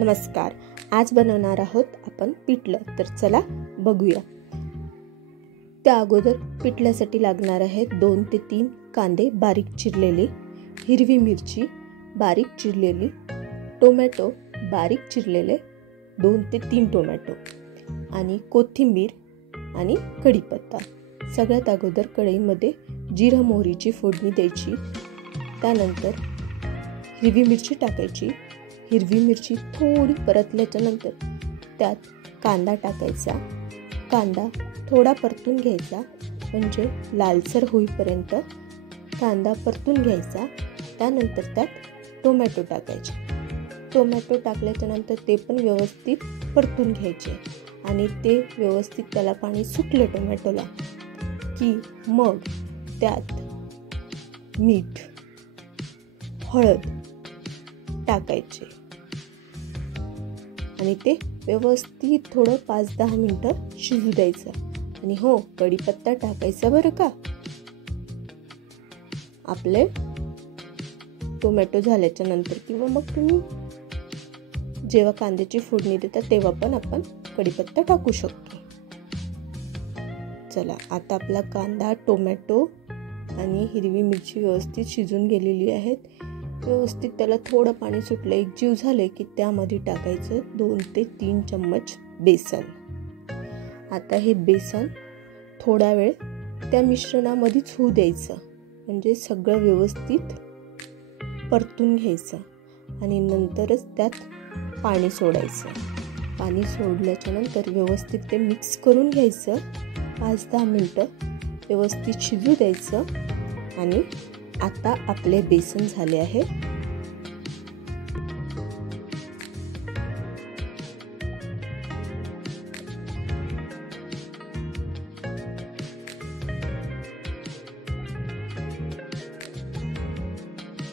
नमस्कार. आज बनवणार आहोत आपण पिठलं. तर चला बघूया. त्या अगोदर पिठल्यासाठी लागणार आहे 2 ते 3 कांदे बारीक चिरलेले, हिरवी मिरची बारीक चिरलेली, टोमॅटो बारीक चिरलेले 2 ते 3 टोमॅटो आणि कोथिंबीर आणि कढीपत्ता. सगळ्यात अगोदर कढईमध्ये जिरं मोहरीची फोडणी द्यायची. त्यानंतर हिरवी मिरची टाकायची. हिरवी मिरची थोडी परतल्याच्या नंतर त्यात कांदा टाकायचा. कांदा थोडा परतून घ्यायचा, म्हणजे लालसर होईपर्यंत कांदा परतून घ्यायचा. त्यानंतर त्यात टोमॅटो टाकायचे. टोमॅटो टाकल्याच्या नंतर ते पण व्यवस्थित परतून घ्यायचे आणि ते व्यवस्थित त्याला पाणी सुटलं टोमॅटोला की मग त्यात मीठ, हळद टाकायचे आणि ते व्यवस्थित थोडं 5-10 मिनिटं शिजू द्यायचं. आणि हो, कढीपत्ता टाकायचा बरं का. आपले टोमॅटो झाल्याच्या नंतर किंवा मग तुम्ही जेव्हा कांद्याची फोडणी देता तेव्हा पण आपण कढीपत्ता टाकू शकतो. चला, आता आपला कांदा, टोमॅटो आणि हिरवी मिरची व्यवस्थित शिजून गेलेली आहेत. व्यवस्थित त्याला थोडं पाणी सुटलं, एकजीव झाले की त्यामध्ये टाकायचं 2 ते 3 चम्मच बेसन. आता हे बेसन थोडा वेळ त्या मिश्रणामध्येच होऊ द्यायचं, म्हणजे सगळं व्यवस्थित परतून घ्यायचं आणि नंतरच त्यात पाणी सोडायचं. पाणी सोडल्याच्या नंतर व्यवस्थित ते मिक्स करून घ्यायचं. 5-10 मिनिटं व्यवस्थित शिजू द्यायचं. आणि आता आपले बेसन झाले आहे.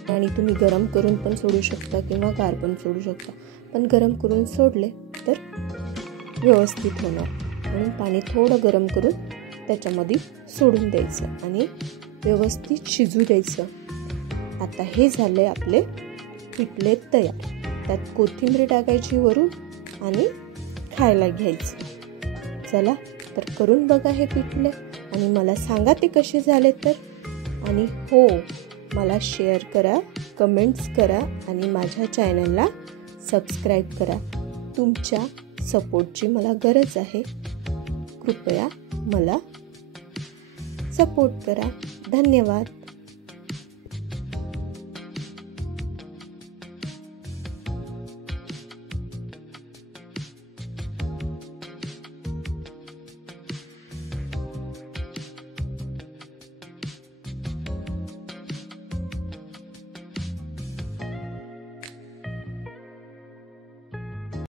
आणि तुम्ही गरम करून पण सोडू शकता किंवा गार पण सोडू शकता, पण गरम करून सोडले तर व्यवस्थित होणार. म्हणून पाणी थोडं गरम करून त्याच्यामध्ये सोडून द्यायचं आणि व्यवस्थित शिजू द्यायचं. आता हे झाले आपले पिठले तयार. त्यात कोथिंबीर टाकायची वरून आणि खायला घ्यायचं. चला तर करून बघा हे पिठले आणि मला सांगा ते कसे झाले तर. आणि हो, मला शेअर करा, कमेंट्स करा आणि माझ्या चॅनलला सबस्क्राईब करा. तुमच्या सपोर्टची मला गरज आहे. कृपया मला सपोर्ट करा. धन्यवाद.